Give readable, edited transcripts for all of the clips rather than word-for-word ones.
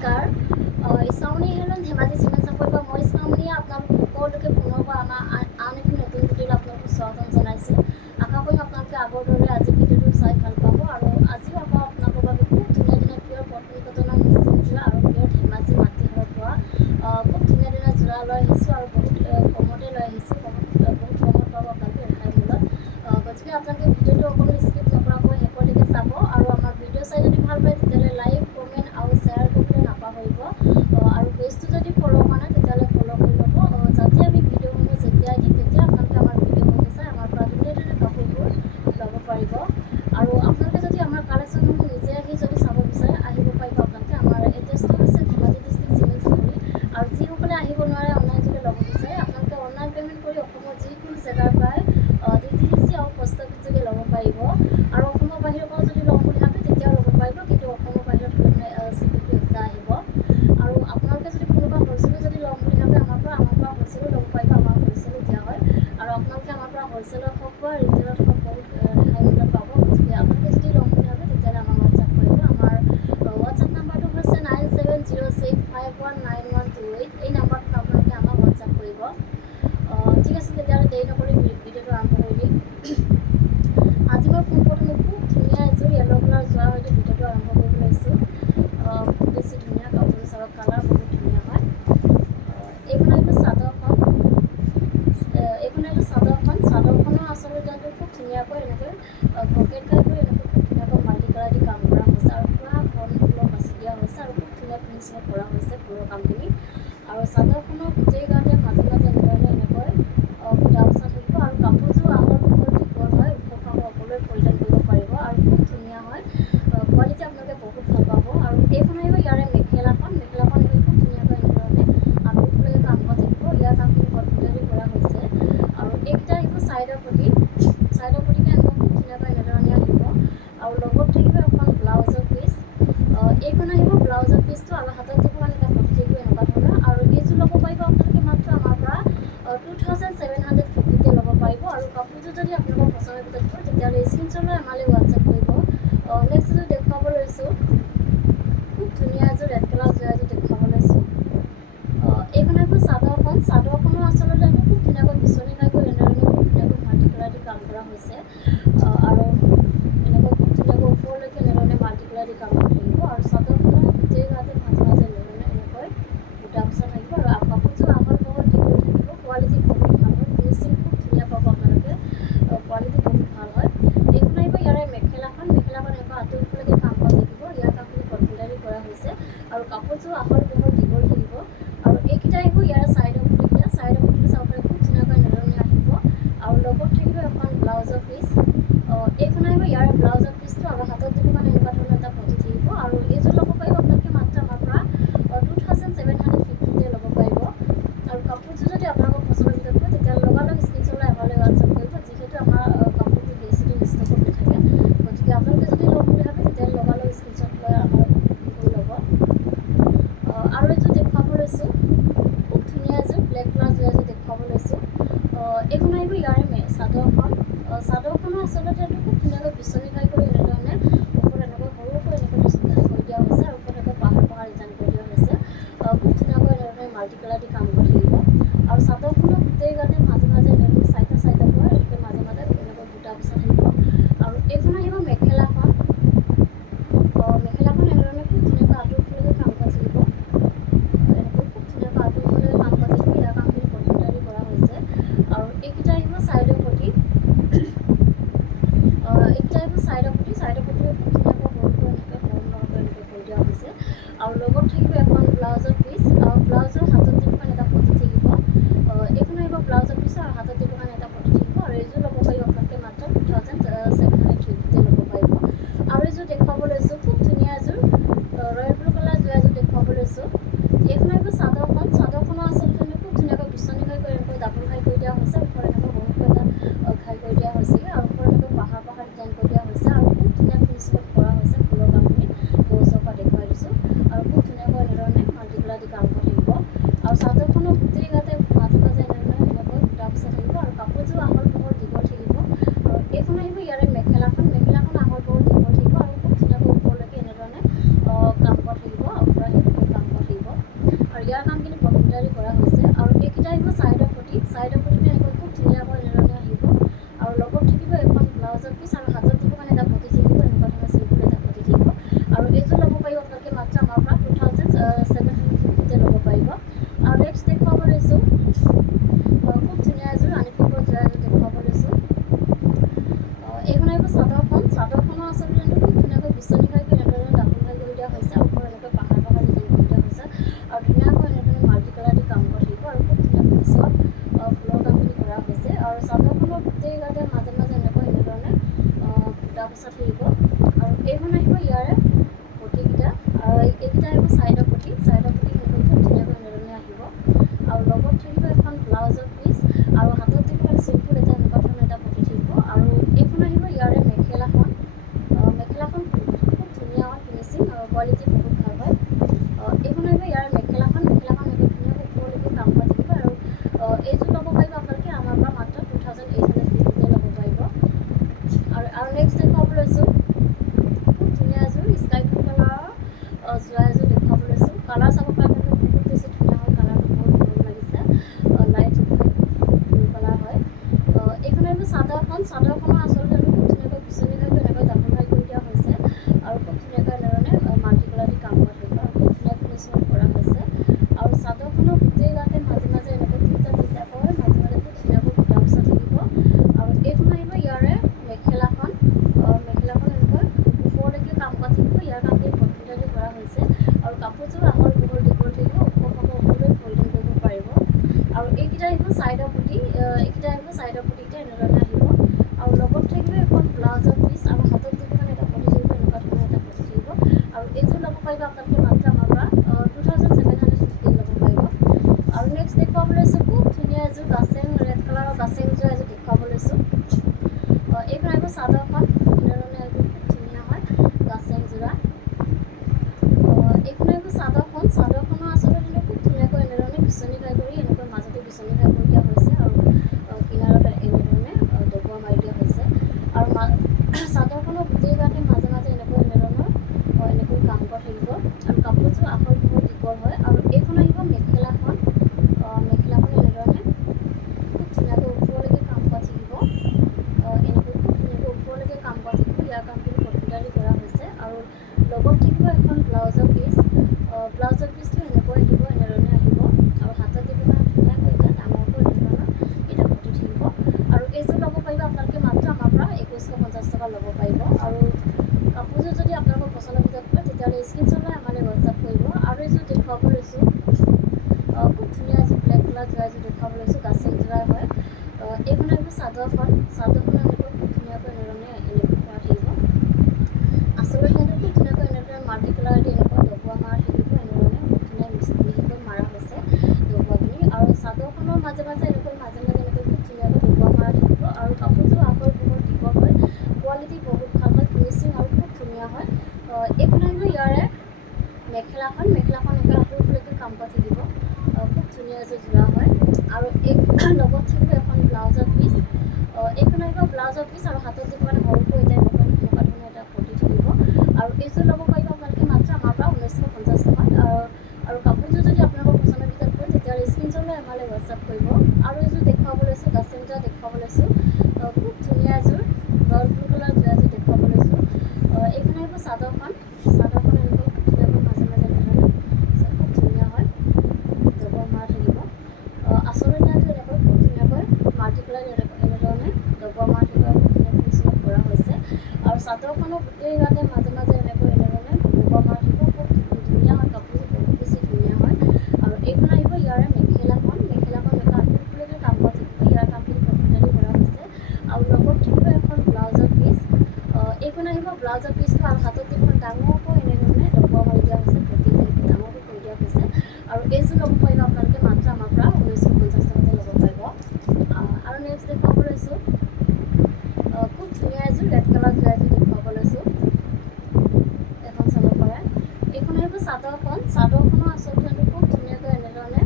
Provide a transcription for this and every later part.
নমস্কাৰ। ইছামণি হেলন ধেমাজি চিমেণ্ট চাপৰিৰ পৰা মই ইছামণিয়ে আপোনালোক সকলোকে পুনৰবাৰ আমাৰ আন এটি নতুন ভিডিঅ'লৈ আপোনালোকক স্বাগতম জনাইছোঁ। আশা কৰিম আপোনালোকে আগৰ দৰে আজি ভিডিঅ'টো চাই ভাল পাব আৰু আজিও আকৌ আপোনালোকৰ বাবে খুব ধুনীয়া ধুনীয়া পিয়ৰ পত্নীকটনৰ মিচিং যোৰা আৰু পিয়ৰ ধেমাজি মাটিহাৰৰ পৰা খুব ধুনীয়া ধুনীয়া যোৰা লৈ আহিছোঁ আৰু বহুত কমতে লৈ আহিছোঁ। বহুত কমত পাব আপোনালোকে ৰেহাই মূল্যত। গতিকে আপোনালোকে ভিডিঅ'টো অকণো স্কিপ নকৰাকৈ শেষলৈকে চাব আৰু আমাৰ ভিডিঅ' চাই যদি ভাল পায় তেতিয়াহ'লে লাইক কমেণ্ট আৰু শ্বেয়াৰ কৰিবলৈ নাপাহৰিব। আৰু পেজটো যদি ফ'ল' কৰা নাই তেতিয়াহ'লে ফ'ল' কৰি ল'ব, যাতে আমি ভিডিঅ'সমূহ যেতিয়াই দিম তেতিয়া আপোনালোকে আমাৰ ভিডিঅ'সমূহ চাই আমাৰ পৰা ধুনীয়া ধুনীয়া কাপোৰবোৰ ল'ব পাৰিব। আৰু আপোনালোকে যদি আমাৰ কালেকশ্যনসমূহ নিজে আহি যদি চাব বিচাৰে আহিব পাৰিব। আপোনালোকে আমাৰ এড্ৰেছটো হৈছে ধেমাজি ডিষ্ট্ৰিক্ট চিমেণ্ট চাপৰি। আৰু যিসকলে আহিব নোৱাৰে অনলাইন যোগে ল'ব বিচাৰে আপোনালোকে অনলাইন পে'মেণ্ট কৰি অসমৰ যিকোনো জেগাৰ পৰাই DTDC আৰু পষ্ট অফিচ যোগে ল'ব পাৰিব। আৰু অসমৰ বাহিৰৰ পৰাও যদি ল'ম বুলি ভাবে তেতিয়াও ল'ব পাৰিব, কিন্তু অসমৰ বাহিৰত হ'লে মানে CPP এক্সট্ৰা আহিব। আৰু আপোনালোকে যদি কোনোবা হ'লচেলো যদি ল'ম বুলি ভাবে আমাৰ পৰা হ'লচেলো ল'ব পাৰিব, আমাৰ হ'লচেলো দিয়া হয়। আৰু আপোনালোকে আমাৰ পৰা হ'লচেলত হওক বা ৰিটেইলত হওক বহুত ৰেহাই মূল্যত পাব। গতিকে আপোনালোকে যদি ল'ম বুলি ভাবে তেতিয়াহ'লে আমাক হোৱাটছআপ কৰিব। আমাৰ হোৱাটছআপ নাম্বাৰটো হৈছে 9706519128। এই নাম্বাৰটোত আপোনালোকে আমাক হোৱাটছআপ কৰিব। ঠিক আছে, তেতিয়াহ'লে দেৰি নকৰি ভিডিঅ'টো আৰম্ভ কৰি দিম। আজি মই পোনপ্ৰথমে খুব ধুনীয়া এযোৰ য়েল্ল' কালাৰ যোৱাৰ সৈতে ভিডিঅ'টো আৰম্ভ কৰিব লৈছোঁ। খুব বেছি ধুনীয়া কাপোৰযোৰ চাওক, কালাৰ বহুত ধুনীয়া হয়। এইখন আহিব চাদৰখন। চাদৰখনৰ আচলতে খুব ধুনীয়াকৈ এনেকৈ পকেট টাইপ কৰি এনেকৈ খুব ধুনীয়াকৈ মাল্টি কালাৰ দি কাম কৰা হৈছে আৰু পুৰা ঘন ফুলৰ বাছি দিয়া হৈছে আৰু খুব ধুনীয়া ফিনিচিঙত কৰা হৈছে ফুলৰ কামখিনি। আৰু চাদৰখনৰ গোটেই গাতে মাজে মাজে এনেকৈ বুটা বচা থাকিব আৰু কাপোৰযোৰ আহল বহল দীঘল হয়, ওখ খাব সকলোৱে পৰিধান কৰিব পাৰিব আৰু খুব ধুনীয়া হয়। কোৱালিটি আপোনালোকে বহুত ভাল পাব। আৰু এইখন আহিব ইয়াৰে মেখেলাখন আহিব খুব ধুনীয়াকৈ এনেধৰণে আঁতৰফালে কাম কৰা থাকিব। ইয়াৰ কামখিনি কটনেৰে কৰা হৈছে। আৰু এইকেইটা আহিব ছাইডৰ পটিকে এনেকৈ খুব ধুনীয়াকৈ এনেধৰণে আহিব। আৰু লগত থাকিব এখন ব্লাউজৰ পিচ। এইখন আহিব ব্লাউজৰ পিচটো আৰু হাতত দিব মানে এটা পটি থাকিব এনেকুৱা ধৰণৰ। আৰু এইযোৰ ল'ব পাৰিব আপোনালোকে মাত্ৰ আমাৰ পৰা 2750তে ল'ব পাৰিব। আৰু কাপোৰযোৰ যদি আপোনালোকৰ পচন্দ হয় তেতিয়াহ'লে স্ক্ৰীনশ্বট লৈ আমালৈ হোৱাটছআপ কৰিব। নেক্সট এযোৰ দেখুৱাব লৈছোঁ, খুব ধুনীয়া এযোৰ ৰেড কালাৰ যোৰা এযোৰ দেখুৱাব লৈছোঁ। এইখন আহিব চাদৰখনৰ আচলতে খুব ধুনীয়াকৈ বিচনী খাইকৈ এনেধৰণে খুব ধুনীয়াকৈ মাল্টি কালাৰ দি কাম কৰা হৈছে। আৰু এনেকৈ খুব ধুনীয়াকৈ ওপৰলৈকে এনেধৰণে মাল্টি কালাৰ দি কাম কৰি থাকিব। আৰু চাদৰখনৰ গোটেই গাতে মাজে মাজে এনেধৰণে এনেকৈ বুটা বচা থাকিব আৰু কাপোৰযোৰ আহল বহল দীঘল থাকিব। কোৱালিটি বহুত ভাল হয়, ফিনিচিং খুব ধুনীয়া পাব আপোনালোকে, কোৱালিটি বহুত ভাল হয়। এইখন আহিব ইয়াৰে মেখেলাখন এনেকুৱা আঁতৰফালেকে কাম কৰা থাকিব। ইয়াৰ কামখিনি কটনেৰে কৰা হৈছে আৰু কাপোৰযোৰ আহল বহল দীঘল থাকিব। আৰু এইকেইটা আহিব ইয়াৰ ছাইডৰ পটিটো চাব পাৰে, খুব ধুনীয়াকৈ এনেধৰণে আহিব। আৰু লগত থাকিব এখন ব্লাউজৰ পিচ। এইখন আহিব ইয়াৰ ব্লাউজৰ পিচটো আৰু হাতত দিব মানে এনেকুৱা ধৰণৰ এটা পটি থাকিব। আৰু এইযোৰ ল'ব পাৰিব আপোনালোকে মাত্ৰ আমাৰ পৰা 2750তে ল'ব পাৰিব। আৰু কাপোৰযোৰ যদি আপোনালোকৰ পচন্দৰ ভিতৰত হয় তেতিয়াহ'লে লগালগ স্ক্ৰীনশ্বট লৈ আমালৈ হোৱাটছআপ কৰিব, যিহেতু আমাৰ কাপোৰবোৰ বেছিদিন ষ্টকত নাথাকে। গতিকে আপোনালোকে যদি ল'ম বুলি ভাবে তেতিয়াহ'লে লগালগ স্ক্ৰীনশ্বট লৈ আমাৰ বুকিং কৰি ল'ব। আৰু এযোৰ দেখুৱাব লৈছোঁ, খুব ধুনীয়া এযোৰ ব্লেক কালাৰ যোৰা এযোৰ দেখুৱাব লৈছোঁ। এইখন আহিব ইয়াৰে চাদৰখন। চাদৰখনৰ আচলতে এইটো খুব ধুনীয়াকৈ বিচনী খাই কৰি এনেধৰণে ওপৰত এনেকৈ সৰুকৈ এনেকৈ খাই কৰি দিয়া হৈছে আৰু ওপৰত এনেকৈ পাহাৰ ডিজাইন কৰি দিয়া হৈছে। খুব ধুনীয়াকৈ এনেধৰণে মাল্টি কালাৰ দি কাম কৰি থাকিব। আৰু চাদৰখনৰ গোটেই গাতে মাজে মাজে এনেকৈ চাইডৰ পৰা এনেকৈ মাজে মাজে এনেকৈ বুটা বচা থাকিব। আৰু এইখন আহিব মেখেলাখন। এনেধৰণে খুব ধুনীয়াকৈ আঁতৰফালেকে কাম কৰা থাকিব। এনেকৈ খুব ধুনীয়াকৈ আঁতৰফালেকে কাম কৰা থাকিব। ইয়াৰ কামখিনি কটনেৰে কৰা হৈছে। আৰু এইকেইটা আহিব ছাইডৰ পটি। ছাইডৰ পটিও খুব ধুনীয়াকৈ সৰুকৈ এনেকৈ কৰি দিয়া হৈছে। আৰু লগত থাকিব এখন ব্লাউজৰ পিচ। ব্লাউজৰ হাতত দিব কাৰণে এটা পটি থাকিব। এইখন আহিব ব্লাউজৰ পিচ আৰু হাতত দিব কাৰণে এটা পটি থাকিব। আৰু এইযোৰ ল'ব পাৰিব আপোনালোকে মাত্ৰ 2750তে ল'ব পাৰিব। আৰু এযোৰ দেখুৱাব লৈছোঁ, খুব ধুনীয়া এযোৰ ৰয়েল ব্লু কালাৰ যোৰা এযোৰ দেখুৱাব লৈছোঁ। এইখন আহিব চাদৰখনৰ আচলতে খুব ধুনীয়াকৈ বিচনী খাই কৰি এনেকৈ ডাবুল খাই কৰি দিয়া হৈছে। ওপৰত এনেকৈ সৰুকৈ এটা খাই কৰি দিয়া হৈছিলে আৰু ওপৰত এনেকৈ পাহাৰ ডিজাইন কৰি দিয়া হৈছে আৰু খুব ধুনীয়া ফিনিচিঙত কৰা হৈছে ফুলৰ কামখিনি। মই ওচৰৰ পৰা দেখুৱাই দিছোঁ। আৰু খুব ধুনীয়াকৈ এনেধৰণে মাল্টি কালাৰ দি কাম কৰি থাকিব। আৰু চাদৰখনৰ গোটেই গাতে মাজে মাজে এনেকৈ বুটা বচা থাকিব। আৰু কাপোৰযোৰ আহল বহল দীঘল থাকিব। আৰু এইখন আহিব ইয়াৰে মেখেলাখন আহল বহল দীঘল থাকিব আৰু খুব ধুনীয়াকৈ ওপৰলৈকে এনেধৰণে কাম কৰা থাকিব। আৰু পূৰা হেভিকৈ কাম 750 ল'ব পাৰিব। আৰু নেক্সট দেখুৱাব লৈছোঁ খুব ধুনীয়া এযোৰ ৰাণী পিংকৰ যোৰা এযোৰ দেখুৱাব লৈছোঁ। এইখন আহিব চাদৰখন। চাদৰখনৰ আচলতে খুব ধুনীয়াকৈ বিচনী ঘাইকৈ এনেদৰে ডাবুল ঘাই কৰি দিয়া হৈছে, ওপৰত এনেকৈ পাহাৰ পাহাৰ ডিজাইন কৰি দিয়া হৈছে আৰু ধুনীয়াকৈ এনেদৰে মাল্টি কালাৰ দি কাম কৰি থাকিব আৰু খুব ধুনীয়া পিছত ফুলৰ কামখিনি কৰা হৈছে। আৰু চাদৰখনৰ গোটেই গাতে মাজে মাজে এনেধৰণে বুটা বচা থাকিব। আৰু এইখন আহিব ইয়াৰে পটিকেইটা, আৰু এইকেইটা আহিব চাইডৰ পটি। চাইডৰ পটি খুব ধুনীয়াকৈ এনেধৰণে আহিব। আৰু লগত থাকিব এখন ব্লাউজৰ পিচ আৰু হাতত দিব চিম্পুল এটা এনেকুৱা ধৰণৰ এটা পটি থাকিব। আৰু এইখন আহিব ইয়াৰে মেখেলাখন। মেখেলাখন খুব ধুনীয়া হয়, ফিনিচিং আৰু কোৱালিটি বহুত ভাল হয়। এইখন আহিব ইয়াৰ মেখেলাখন। মেখেলাখন এনেকৈ ধুনীয়াকৈ ওপৰলৈকে কাম কৰা থাকিব। আৰু এইযোৰ ল'ব পাৰিব আপোনালোকে আমাৰ পৰা মাত্ৰ 2850 ল'ব পাৰিব। আৰু নেক্সট দেখুৱাব লৈছোঁ খুব ধুনীয়া এযোৰ স্কাই ব্লু কালাৰৰ যোৰা এযোৰ দেখুৱাব লৈছোঁ। কালাৰ চাব পাৰে বহুত বেছি ধুনীয়া হয়, কালাৰটো বহুত ভাল লাগিছে, লাইট ব্লু কালাৰ হয়। এইখন আহিব চাদৰখন। চাদৰখনৰ আচলতে খুব ধুনীয়াকৈ বিচনী ঘাইকৈ এনেকৈ ডাবুল ঘাই কৰি দিয়া হৈছে আৰু খুব ধুনীয়াকৈ এনেধৰণে মাল্টি কালাৰ দি কাম কৰা থাকিব আৰু খুব ধুনীয়া ফিনিচিঙত কৰা হৈছে। আৰু চাদৰখনৰ গোটেই গাতে মাজে মাজে এনেকৈ তিনিটাকৈ মাজে মাজে খুব ধুনীয়াকৈ বুটা বচা থাকিব। আৰু এইখন আহিব ইয়াৰে মেখেলাখন। মেখেলাখন এনেকৈ ওপৰলৈকে কাম কৰা থাকিব। ইয়াৰ কামখিনি কম্পিউটাৰ দি কৰা হৈছে আৰু কাপোৰযোৰ আহল বহল দীঘল থাকিব, ওখ পাব ওপৰলৈ ফল্ডিং কৰিব পাৰিব। আৰু এইকেইটা আহিব চাইডৰ পটি। এইকেইটা আহিব চাইডৰ পটিকেইটা এনেধৰণে আহিব। আৰু লগত থাকিব এখন ব্লাউজৰ পিচ আৰু হাতত দিব এটা পটি থাকিব, এনেকুৱা ধৰণৰ এটা পটি থাকিব। আৰু এইযোৰ ল'ব পাৰিব আপোনালোকে মাত্ৰ আমাৰ পৰা 2750 ল'ব পাৰিব। আৰু নেক্সট দেখুৱাব লৈছোঁ খুব ধুনীয়া এযোৰ গাছেং ৰেড কালাৰৰ গাছেং যোৰা এযোৰ দেখুৱাব লৈছোঁ। এইখন আহিব চাদৰখন। এনেধৰণে এযোৰ খুব ধুনীয়া হয় গাছেং যোৰা। এইখন আহিব চাদৰখন। চাদৰখনৰ আচলতে খুব ধুনীয়াকৈ এনেধৰণে বিচনী ঘাই কৰি এনেকৈ মাজতে বিচনী ঘাই কৰি দিয়া হৈছে আৰু কিনাৰত এনেধৰণে ডবোৱা মাৰি দিয়া হৈছে। আৰু চাদৰখনৰ গোটেই গাতে মাজে মাজে এনেধৰণৰ এনেকৈ কাম কৰা থাকিব। আৰু কাপোৰযোৰ আহল বহল দীঘল হয়। আৰু এইখন আহিব মেখেলাখন। মেখেলাখন এনেধৰণে খুব ধুনীয়াকৈ ওপৰলৈকে কাম কৰা থাকিব। এনেকৈ খুব ধুনীয়াকৈ ওপৰলৈকে কাম কৰা থাকিব। ইয়াৰ কামখিনি কম্পিউটাৰ দি কৰা হৈছে। আৰু লগত থাকিব এখন ব্লাউজৰ পিচ। ব্লাউজৰ পিচটো এনেকৈ আহিব, এনেধৰণে আহিব। আৰু হাতত দিব ধুনীয়াকৈ এটা ডাঙৰকৈ এনেধৰণৰ এটা পটি থাকিব। আৰু এইযোৰ ল'ব পাৰিব আপোনালোকে মাত্ৰ আমাৰ পৰা 2150 টকা ল'ব পাৰিব। আৰু কাপোৰযোৰ যদি আপোনালোকৰ পচন্দৰ ভিতৰত পৰে তেতিয়াহ'লে স্ক্ৰীনশ্বট লৈ আমালৈ হোৱাটছআপ কৰিব। আৰু এইযোৰ দেখুৱাব লৈছোঁ খুব ধুনীয়া এযোৰ ব্লেক কালাৰ যোৰা এযোৰ দেখুৱাব লৈছোঁ, গাছেং যোৰা হয়। এইখন আহিব চাদৰখন। চাদৰখন এনেকৈ খুব ধুনীয়াকৈ এনেধৰণে এনেকৈ কৰা থাকিব। আচলতে খুব ধুনীয়াকৈ এনেদৰে মাল্টি কালাৰ দি এনেকুৱা ডবোৱা মাৰা থাকিব। এনেধৰণে খুব ধুনীয়া মিহিকৈ মাৰা হৈছে ডবোৱাখিনি। আৰু চাদৰখনৰ মাজে মাজে এনেকৈ খুব ধুনীয়াকৈ ডবোৱা মাৰা থাকিব। আৰু কাপোৰযোৰ আহল বহল দীঘল হয়, কোৱালিটি বহুত ভাল হয়, ফিনিচিং আৰু খুব ধুনীয়া হয়। এইখন আহিব ইয়াৰে মেখেলাখন। মেখেলাখন এনেকৈ আঁতৰলৈকে কাম কৰা থাকিব। খুব ধুনীয়া এযোৰ যোৰা হয়। আৰু লগত থাকিব এখন ব্লাউজৰ পিচ। এইখন আহিব ব্লাউজৰ পিচ আৰু হাতত দিব সৰুকৈ এটা এনেকুৱা ধৰণৰ এটা পটি থাকিব। আৰু এইযোৰ ল'ব পাৰিব আপোনালোকে মাত্ৰ আমাৰ পৰা 1950 টকাত। আৰু কাপোৰযোৰ যদি আপোনালোকৰ পচন্দৰ ভিতৰত পৰে তেতিয়াহ'লে স্ক্ৰীনশ্বট লৈ আমালৈ হোৱাটছআপ কৰিব। আৰু এইযোৰ দেখুৱাব লৈছোঁ গাছেং যোৰা দেখুৱাব লৈছোঁ। খুব ধুনীয়া এযোৰ ৰয়েল ব্লু কালাৰ যোৰা এযোৰ দেখুৱাব লৈছোঁ। এইখন আহিব চাদৰখন। চাদৰখন এনেকৈ খুব ধুনীয়াকৈ মাজে মাজে এনেধৰণে খুব ধুনীয়া হয়, ডবোৱা মৰা থাকিব। আচলতে এনেকৈ খুব ধুনীয়াকৈ মাল্টি কালাৰ এনেধৰণে ডবোৱা মৰা থাকিব আৰু খুব ধুনীয়া ফিনিচিঙত কৰা হৈছে। আৰু চাদৰখনৰ গোটেই গাতে মাজে মাজে এনেধৰণে ডবোৱা মৰা থাকিব। খুব ধুনীয়া হয়, কাপোৰযোৰ বহুত বেছি ধুনীয়া হয়। আৰু এইখন আহিব ইয়াৰে মেখেলাখন। মেখেলাখন এনেকৈ আঁতৰলৈকে কাম কৰা থাকিব। ইয়াৰ কামখিনি কম্পিউটাৰ দি কৰা হৈছে। আৰু লগত থাকিব এখন ব্লাউজৰ পিচ। এইখন আহিব ব্লাউজৰ পিচটো আৰু হাতত দিব ডাঙৰকৈ এনেধৰণে ডবোৱা মাৰি দিয়া হৈছে, পটি টাইপৰ ডাঙৰকৈ কৰি দিয়া হৈছে। আৰু এইযোৰ ল'ব পাৰিব আপোনালোকে মাত্ৰ আমাৰ পৰা 1950 টকাতে ল'ব পাৰিব। আৰু নেক্সট দেখুৱাব লৈছোঁ খুব ধুনীয়া এযোৰ ৰেড কালাৰ যোৰা এযোৰ দেখুৱাব লৈছোঁ। এখন চাব পাৰে। এইখন আহিব চাদৰখন। চাদৰখনৰ আচলতে খুব ধুনীয়াকৈ এনেধৰণে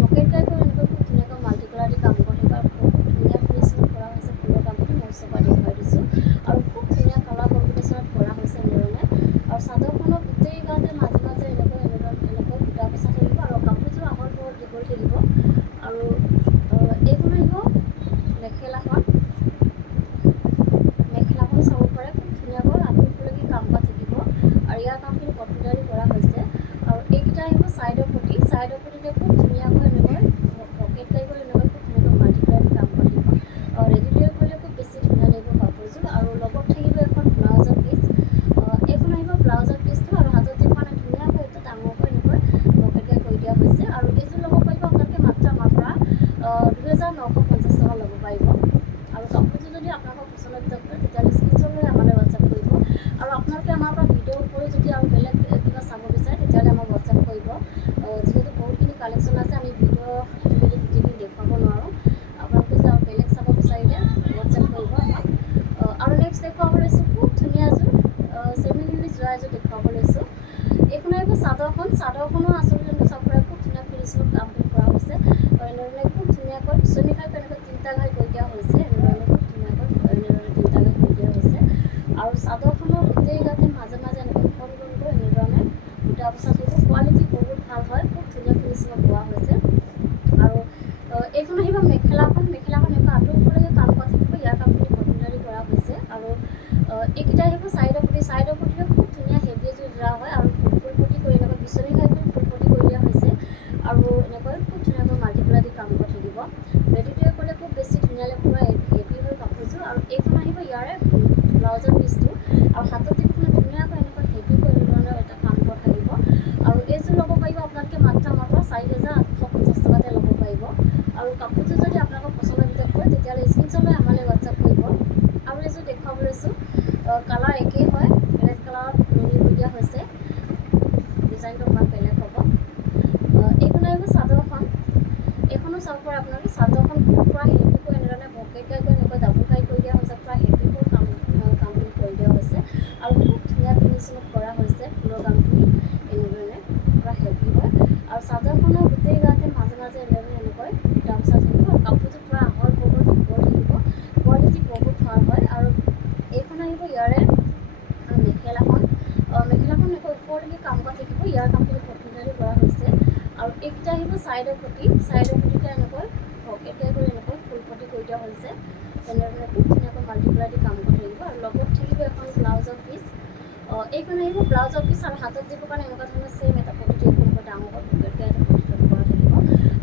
পকেট টাইপৰ এনেকৈ খুব ধুনীয়াকৈ মাল্টি কালাৰ দি কাম কৰি থাকিব। আৰু বহুত ধুনীয়া ফিনিচিঙত কৰা হৈছে ফুলৰ কামখিনি মই ওচৰৰ পৰা দেখুৱাই দিছোঁ। আৰু খুব ধুনীয়া কালাৰ কম্বিনেশ্যনত কৰা হৈছে এনেধৰণে। আৰু চাদৰখনৰ গোটেই গাতে মাজে মাজে এনেকৈ বুটা বচা থাকিব। আৰু কাপোৰযোৰ আহল বহল দীঘল থাকিব। আৰু এইখন আহিব মেখেলাখন। মেখেলাখন চাব পাৰে খুব ধুনীয়াকৈ আঁতৰলৈকে কাম কৰা থাকিব। আৰু ইয়াৰ কামখিনি কম্পিউটাৰ দি কৰা হৈছে। আৰু এইকেইটা আহিব চাইডৰ পটিতে খুব ধুনীয়াকৈ এনেকৈ পকেট টাইপৰ এনেকৈ খুব ধুনীয়াকৈ মাল্টিপ্লাই কাম কৰি থাকিব। ৰেডি টু ৱেৰ কৰিলে খুব বেছি ধুনীয়া লাগিব কাপোৰযোৰ। আৰু লগত থাকিব এখন ব্লাউজৰ পিচ। এইখন আহিব ব্লাউজৰ পিচটো, আৰু হাতত যিখন ধুনীয়াকৈ এটা ডাঙৰকৈ এনেকৈ পকেটকৈ কৰি দিয়া হৈছে। আৰু এইযোৰ ল'ব পাৰিব আপোনালোকে মাত্ৰ আমাৰ পৰা 2950 টকা ল'ব পাৰিব। আৰু কাপোৰযোৰ যদি আপোনালোকৰ পচন্দ ভিতৰত কৰে তেতিয়াহ'লে স্ক্ৰীনশ্বট লৈ আমালৈ হোৱাটছআপ কৰিব। আৰু আপোনালোকে আমাৰ পৰা ভিডিঅ' কৰি যদি আৰু বেলেগ কিবা চাব বিচাৰে তেতিয়াহ'লে আমাক হোৱাটছআপ কৰিব। যিহেতু বহুতখিনি কালেকশ্যন আছে, আমি ভিডিঅ' যোগেদি গোটেইখিনি দেখুৱাব নোৱাৰোঁ। আপোনালোকে যদি আৰু বেলেগ চাব বিচাৰিলে হোৱাটছআপ কৰিব আমাক। আৰু নেক্সট দেখুৱাব লৈছোঁ খুব ধুনীয়া এযোৰ চেমিলি যোৱা এযোৰ দেখুৱাব লৈছোঁ। এইখন আহিব চাদৰখনো আচলতে চাব পাৰে খুব ধুনীয়া ফিনিচিঙত কামখিনি কৰা হৈছে। এনেধৰণে খুব ধুনীয়াকৈ বিচনী খাই এনেকৈ 3টা ঘাই কৰি দিয়া হৈছে। এনেধৰণে খুব ধুনীয়াকৈ 3টা ঘাই কৰি দিয়া হৈছে। আৰু চাদৰখনৰ গোটেই গাতে মাজে মাজে এনেকৈ গোলকৈ এনেধৰণে বুটা বচা থাকিব। কোৱালিটি বহুত ভাল হয়, খুব ধুনীয়া ফিনিচিঙত পোৱা হৈছে। আৰু এইখন আহিব মেখেলাখন এনেকুৱা আঁতৰ ওপৰলৈকে কাম কৰা থাকিব। ইয়াৰ কামখিনি কটনাৰী কৰা হৈছে। আৰু এইকেইটা আহিব চাইডৰ পটিতে খুব ধুনীয়া হেভি এযোৰ যোৰা হয়। আৰু ফুল পটি কৰি এনেকৈ বিচনী খাই কৰি ফুল পটি কৰি দিয়া হৈছে। আৰু এনেকৈ খুব ধুনীয়াকৈ মাল্টিপ্লাই দি কাম কৰি থাকিব। ৰেডি টু ৱেৰ কৰিলে খুব বেছি ধুনীয়া লাগিব, পুৰা হেভি হয় কাপোৰযোৰ। আৰু এইখন আহিব ইয়াৰে ব্লাউজৰ পিচটো, আৰু হাতত যিখন ধুনীয়াকৈ এনেকৈ হেভি কৰি ধৰণৰ এটা কাম কৰা থাকিব। আৰু এইযোৰ ল'ব পাৰিব আপোনালোকে মাত্ৰ আমাৰ পৰা 4850 টকাতে ল'ব পাৰিব। আৰু কাপোৰযোৰ যদি আপোনালোকৰ পচন্দৰ ভিতৰত কৰে তেতিয়াহ'লে স্ক্ৰীনশ্বট লৈ আমালৈ হোৱাটছআপ কৰিব। আৰু এইযোৰ দেখুৱাব লৈছোঁ, কালাৰ একেই হয়, ৰেড কালাৰত নুনি কৰি দিয়া হৈছে। ডিজাইনটো অকণমান বেলেগ হ'ব। এইখন আহিব চাদৰখন। এইখনো চাব পাৰে আপোনালোকে। চাদৰখন পূৰা হেভিকৈ এনেধৰণে পকেটকৈ এনেকৈ ডাবুল কাই কৰি দিয়া হৈছে। পূৰা হেভিকৈ কামখিনি কৰি দিয়া হৈছে। আৰু খুব ধুনীয়া ফিনিচিঙত কৰা হৈছে ফুলৰ কামখিনি। এনেধৰণে পূৰা হেভি হয়। আৰু চাদৰখনৰ গোটেই গাতে মাজে মাজে এনেকৈ বুটা বচা থাকিব। আৰু কাপোৰযোৰ পূৰা আহল বহল দীঘল থাকিব। কোৱালিটি বহুত ভাল হয়। আৰু এইখন আহিব ইয়াৰে মেখেলাখন এনেকৈ ওপৰলৈকে কাম কৰা থাকিব। ইয়াৰ কামখিনি কটনাৰী কৰা হৈছে। আৰু এইকেইটা আহিব চাইডৰ পটিতে এনেকৈ পকেটকৈ কৰি এনেকৈ ফুল পটি কৰি দিয়া হৈছে। তেনেধৰণে খুব ধুনীয়াকৈ মাল্টিপ্লাই দি কাম কৰি থাকিব। আৰু লগত থাকিব এখন ব্লাউজৰ পিচ। এইখন আহিব ব্লাউজৰ পিচ, আৰু হাতত দিবৰ কাৰণে এনেকুৱা ধৰণৰ ছেইম এটা পটি এনেকৈ ডাঙৰকৈ পকেটকৈ এটা পটি কৰা থাকিব।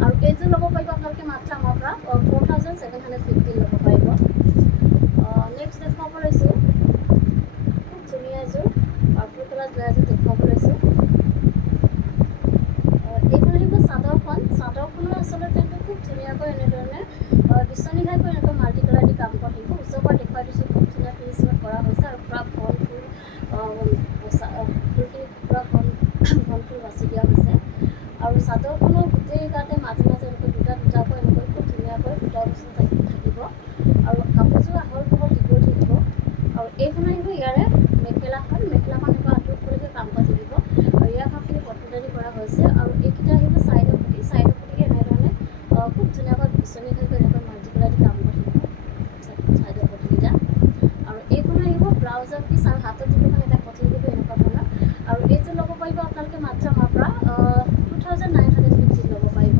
আৰু এইযোৰ ল'ব পাৰিব আপোনালোকে মাত্ৰ আমাৰ পৰা 4750 ল'ব পাৰিব। নেক্সট দেখুৱাব লৈছোঁ খুব ধুনীয়া এযোৰ পাৰ্পল কালাৰ যোৱা এযোৰ দেখুৱাব লৈছোঁ। এইখন আহিব চাদৰখনৰ আচলতে খুব ধুনীয়াকৈ এনেধৰণে বিচনী ঘাই কৰি এনেকৈ মাল্টি কালাৰ দি কাম কৰা থাকিব। ওচৰৰ পৰা দেখুৱাই দিছোঁ, খুব ধুনীয়া ফিনিচিঙত কৰা হৈছে। আৰু পূৰা ফুলখিনি পূৰা ঘন ফুল বাছি দিয়া হৈছে। আৰু চাদৰখনৰ গোটেই গাতে মাজে মাজে এনেকৈ দুটাকৈ এনেকৈ খুব ধুনীয়াকৈ বুটা বচা থাকিব। আৰু কাপোৰযোৰ আহল বহল দীঘল থাকিব। আৰু এইখন আহিব ইয়াৰে মেখেলাখন এনেকুৱা আঁতৰ ওপৰলৈকে কাম কৰা থাকিব। আৰু ইয়াৰ কামখিনি কটনাৰী কৰা হৈছে। আৰু এইকেইটা আহিব চাইডৰ পটিকে এনেধৰণে খুব ধুনীয়াকৈ বিচনী খাই এনেকৈ মাল্টিপ্লাই দি কাম কৰি থাকিব চাইডৰ পটিকেইটা। আৰু এইখন আহিব ব্লাউজৰ পিচ, আৰু হাতত যিখন এটা পটি দিব এনেকুৱা ধৰণৰ। আৰু এইযোৰ ল'ব পাৰিব আপোনালোকে মাত্ৰ আমাৰ পৰা 2950 ল'ব পাৰিব।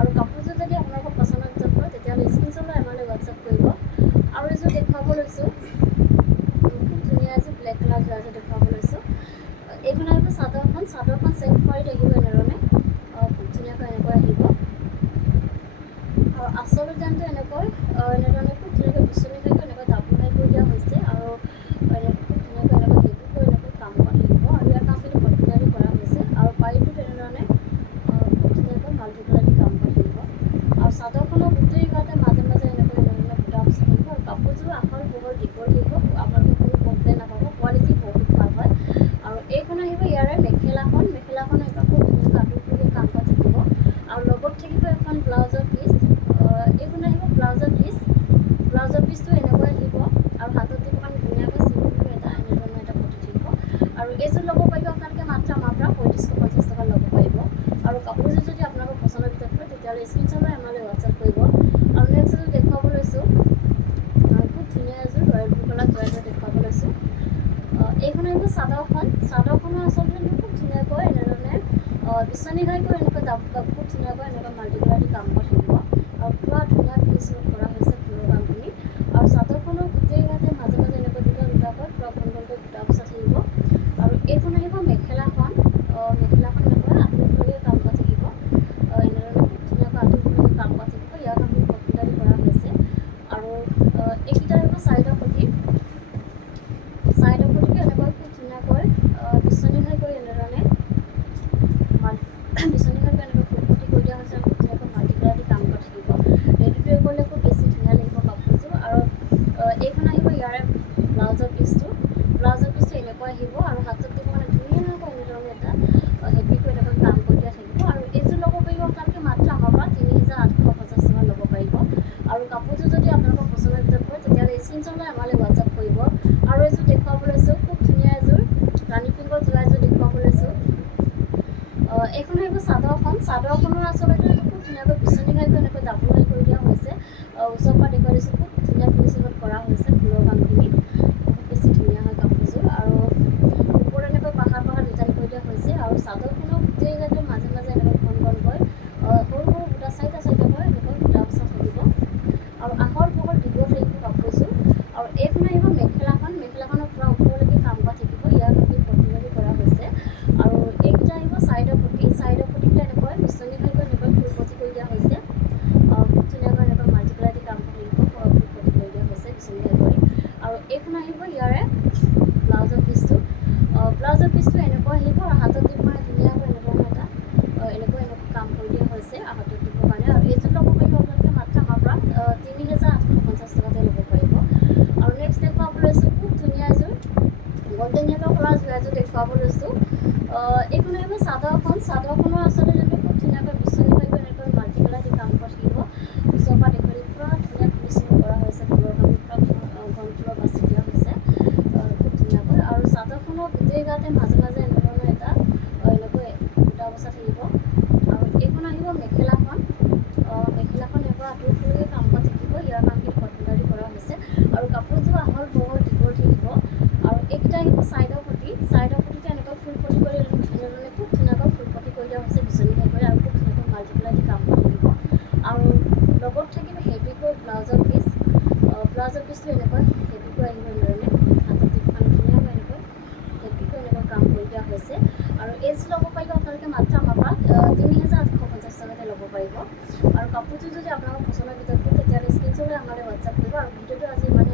আৰু কাপোৰযোৰ যদি আপোনালোকৰ পচন্দৰ ভিতৰত কৰে তেতিয়াহ'লে স্ক্ৰীনশ্বট লৈ আমালৈ হোৱাটছআপ কৰিব। আৰু এইযোৰ দেখুৱাব লৈছোঁ খুব ধুনীয়া এযোৰ ব্লেক কালাৰ যোৱা এযোৰ দেখুৱাব লৈছোঁ। এইখন আহিব চাদৰখন চেম ফাৰীত আহিব এনেধৰণে খুব ধুনীয়াকৈ এনেকৈ আহিব। আৰু আচল ডিজাইনটো এনেধৰণে খুব ধুনীয়াকৈ বিচনী খাই এনেকৈ ডাবুল হাই কৰি দিয়া হৈছে। আৰু খুব ধুনীয়াকৈ এনেকৈ কাম কৰা থাকিব। আৰু ইয়াৰ কামখিনি কটনাৰী কৰা হৈছে। আৰু পাৰিটো তেনেধৰণে খুব ধুনীয়াকৈ মাল্টিপ্লাই দি কাম কৰি থাকিব। আৰু চাদৰখনৰ গোটেই গাতে মাজে মাজে এনেধৰণে বুটা বচা থাকিব। আৰু কাপোৰযোৰ আহল বহল দীঘল থাকিব। আপোনালোকে কোনো কমপ্লেইন নাপাব, কোৱালিটি বহুত ভাল হয়। আৰু এইখন আহিব ইয়াৰে মেখেলাখন এটা খুব ধুনীয়াকৈ আঁতৰ ওপৰলৈকে কাম কৰা থাকিব। আৰু লগত থাকিব এখন ব্লাউজৰ পিচ। এইখন আহিব ব্লাউজৰ পিচটো এনেকৈ আহিব। আৰু হাতত দিব কাৰণে ধুনীয়াকৈ চিম্পুলকৈ এনেধৰণে এটা পটি থাকিব। আৰু এইযোৰ ল'ব পাৰিব আপোনালোকে মাত্ৰ আমাৰ পৰা 3550 টকা ল'ব পাৰিব। আৰু কাপোৰযোৰ যদি আপোনালোকৰ পচন্দৰ ভিতৰত কৰে তেতিয়াহ'লে স্ক্ৰীনশ্বট লৈ আমালৈ হোৱাটছআপ কৰিব। আৰু নেক্সট এযোৰ দেখুৱাব লৈছোঁ খুব ধুনীয়া এযোৰ ৰয়েল ব্লু কালাৰ যোৱা এযোৰ দেখুৱাব লৈছোঁ। এইখন আহিব চাদৰখনৰ আচলতে খুব ধুনীয়াকৈ এনেধৰণে বিচনী ঘাই কৰি খুব ধুনীয়াকৈ মাল্টিপ্লাই দি কাম কৰা থাকিব। আৰু পূৰা ধুনীয়া ফিনিচিঙত কৰা হৈছে ফুলৰ কামখিনি। আৰু চাদৰখনৰ গোটেই গাতে মাজে মাজে দুটাকৈ পূৰা ঘন ঘনকৈ বুটা বচা থাকিব। আৰু এইখন আহিব মেখেলাখন এনেকৈ আঁতৰ এইখন আহিব চাদৰখনৰ আচলতে খুব ধুনীয়াকৈ বিচনী ঘাইকৈ এনেকৈ ডাবুল ঘাই কৰি দিয়া হৈছে। ওচৰৰ পৰা দেখুৱাই দিছোঁ, খুব ধুনীয়া ফিনিচিঙত কৰা হৈছে ফুলৰ কামখিনি, বহুত বেছি ধুনীয়া হয় কাপোৰযোৰ। আৰু ওপৰত এনেকৈ পাহাৰ ডিজাইন কৰি দিয়া হৈছে। আৰু চাদৰখনৰ গোটেই গাতে মাজে মাজে এনেকৈ ঘনকৈ সৰু সৰু বুটা চাৰিটাকৈ এনেকৈ বুটা বচা থাকিব। আৰু আহল বহল দীঘল থাকিব কাপোৰযোৰ। আৰু এইখন আহিব মেখেলাখনৰ পৰা ওপৰলৈকে কাম কৰা থাকিব, ইয়াৰ কাপোৰ কটিঙি কৰা হৈছে। আৰু এইকেইটা আহিব চাইডৰ পটিবিলাক এনেকৈ বিচনী ঘাইকৈ এনেকৈ ফুল পটি কৰি দিয়া হৈছে। খুব ধুনীয়াকৈ এনেকৈ মাল্টি কালাৰ দি কাম কৰি ফুল পটি কৰি দিয়া হৈছে বিচনী ঘাই কৰি। আৰু এইখন আহিব ইয়াৰে ব্লাউজৰ পিচটো এনেকুৱা আহিব। আৰু হাতত দিব কাৰণে ধুনীয়াকৈ এনেকৈ কাম কৰি দিয়া হৈছে হাতত দিবৰ কাৰণে। আৰু এইযোৰ ল'ব পাৰিব আপোনালোকে মাত্ৰ আমাৰ পৰা ৩,৮৫০ টকাতে ল'ব পাৰিব। আৰু নেক্সট দেখুৱাব লৈছোঁ খুব ধুনীয়া এযোৰ গল্ডেন য়েল্ল' কালাৰ এযোৰ দেখুৱাব লৈছোঁ। এইখন আহিব চাদৰখনৰ আচলতে খুব ধুনীয়াকৈ বিচনী ঘাইকৈ এনেকৈ মাল্টি কালাৰ দি কাম কৰি থাকিব। ওচৰৰ পৰা দেখুৱাই পুৰা ধুনীয়া ফিনিচিং কৰা হৈছে, ফুলৰ কাম পুৰা ঘন ফুলৰ বাছি দিয়া হৈছে খুব ধুনীয়াকৈ। আৰু চাদৰখনৰ গোটেই গাতে মাজে মাজে এনেধৰণৰ এটা এনেকৈ বুটা বচা থাকিব। আৰু এইখন আহিব মেখেলাখন এনেকুৱা আঁতৰলৈকে কাম কৰা থাকিব, ইয়াৰ কামখিনি কটনকাৰী কৰা হৈছে। আৰু কাপোৰযোৰ আহল বহল দীঘল থাকিব। আৰু এইকেইটা আহিব চাইডৰ পটিতে এনেকৈ ফুল পটি কৰি এনেধৰণে খুব ধুনীয়াকৈ ফুল পটি কৰি দিয়া হৈছে বিচনী ঘাই কৰি। আৰু খুব ধুনীয়াকৈ মাল্টি কালাৰ দি কাম কৰি থাকিব। আৰু লগত থাকিব হেভিকৈ ব্লাউজৰ পিচটো এনেকৈ হেভিকৈ আহিব এনেধৰণে হাতত দি ধুনীয়াকৈ হেভিকৈ কাম কৰি দিয়া হৈছে। আৰু এইযোৰ ল'ব পাৰিব আপোনালোকে মাত্ৰ আমাৰ পৰা ৩,৮৫০ টকাতে ল'ব পাৰিব। আৰু কাপোৰযোৰ যদি আপোনালোকৰ পচন্দৰ ভিতৰত তেতিয়াহ'লে স্ক্ৰীনশ্বট লৈ আমালৈ হোৱাটছআপ কৰিব। আৰু ভিডিঅ'টো আজি ইমানে